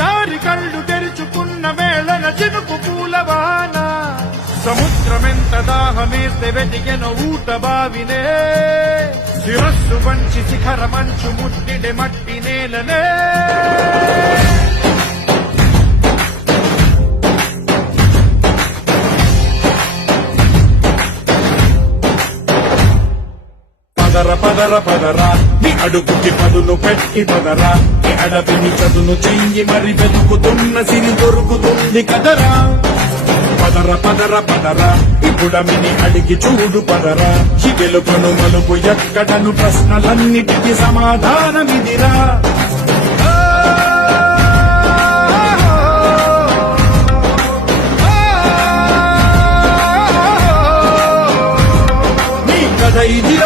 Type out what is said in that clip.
రహదారి కళ్ళు తెరుచుకున్న వేళన చినుకు పూలవాన సముద్రమెంత దాహమేస్తే వెతికెను ఊట బావినే శిరస్సు వంచి శిఖర మంచు ముట్టిడే మట్టి నేలనే పదర పదర పదరా నీ అడుగుకి పదును పెట్టి పదరా నీ అడవిని చదును చెయ్యి మరి వెతుకుతున్న సిరి దొరుకుతుంది కదరా పదర పదర పదరా ఇప్పుడమిని అడిగి చూడు పదరా ఈ గెలుపను మలుపు ఎక్కడను ప్రశ్నలన్నిటికీ సమాధానమిదిరా నీ కథ ఇది